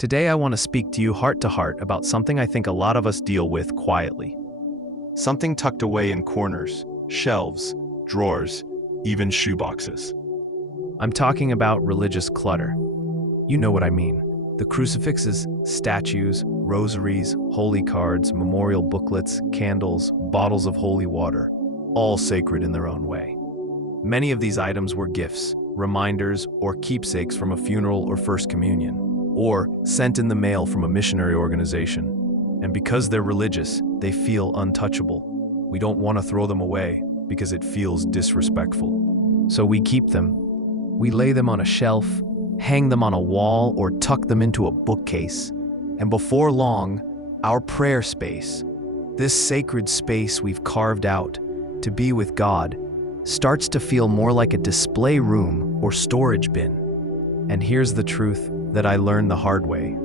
Today I want to speak to you heart to heart about something I think a lot of us deal with quietly. Something tucked away in corners, shelves, drawers, even shoeboxes. I'm talking about religious clutter. You know what I mean. The crucifixes, statues, rosaries, holy cards, memorial booklets, candles, bottles of holy water, all sacred in their own way. Many of these items were gifts, reminders, or keepsakes from a funeral or First Communion, or sent in the mail from a missionary organization. And because they're religious, they feel untouchable. We don't want to throw them away because it feels disrespectful. So we keep them. We lay them on a shelf, hang them on a wall, or tuck them into a bookcase. And before long, our prayer space, this sacred space we've carved out to be with God, starts to feel more like a display room or storage bin. And here's the truth that I learned the hard way.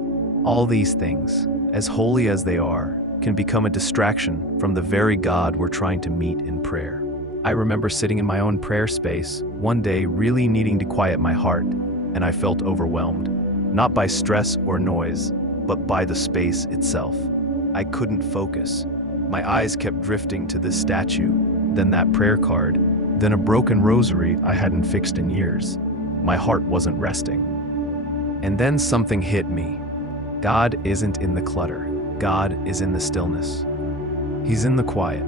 All these things, as holy as they are, can become a distraction from the very God we're trying to meet in prayer. I remember sitting in my own prayer space one day, really needing to quiet my heart, and I felt overwhelmed, not by stress or noise, but by the space itself. I couldn't focus. My eyes kept drifting to this statue, then that prayer card, then a broken rosary I hadn't fixed in years. My heart wasn't resting. And then something hit me. God isn't in the clutter. God is in the stillness. He's in the quiet.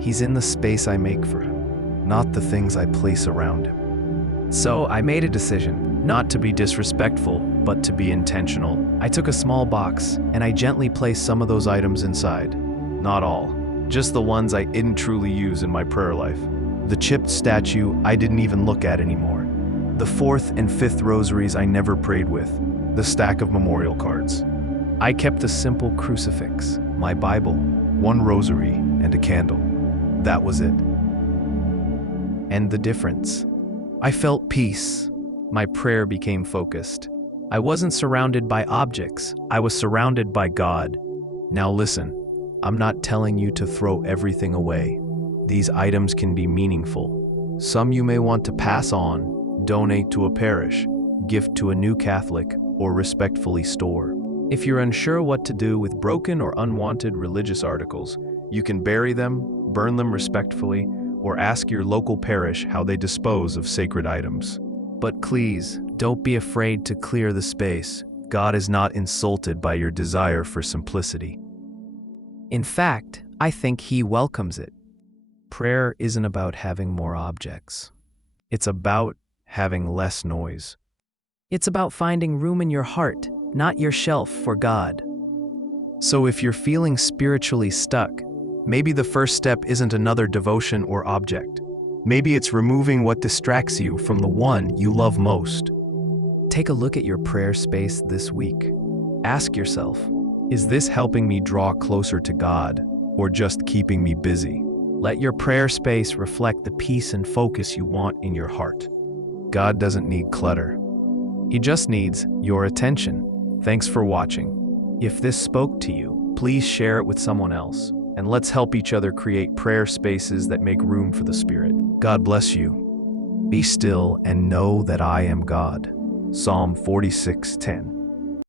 He's in the space I make for him, not the things I place around him. So I made a decision, not to be disrespectful, but to be intentional. I took a small box and I gently placed some of those items inside. Not all, just the ones I didn't truly use in my prayer life. The chipped statue I didn't even look at anymore. The 4th and 5th rosaries I never prayed with. The stack of memorial cards. I kept a simple crucifix, my Bible, 1 rosary, and a candle. That was it. And the difference. I felt peace. My prayer became focused. I wasn't surrounded by objects. I was surrounded by God. Now listen, I'm not telling you to throw everything away. These items can be meaningful. Some you may want to pass on, donate to a parish, gift to a new Catholic, or respectfully store. If you're unsure what to do with broken or unwanted religious articles, you can bury them, burn them respectfully, or ask your local parish how they dispose of sacred items. But please, don't be afraid to clear the space. God is not insulted by your desire for simplicity. In fact, I think He welcomes it. Prayer isn't about having more objects. It's about having less noise. It's about finding room in your heart, not your shelf, for God. So if you're feeling spiritually stuck, maybe the first step isn't another devotion or object. Maybe it's removing what distracts you from the one you love most. Take a look at your prayer space this week. Ask yourself, is this helping me draw closer to God, or just keeping me busy? Let your prayer space reflect the peace and focus you want in your heart. God doesn't need clutter. He just needs your attention. Thanks for watching. If this spoke to you, please share it with someone else, and let's help each other create prayer spaces that make room for the Spirit. God bless you. Be still and know that I am God. Psalm 46:10.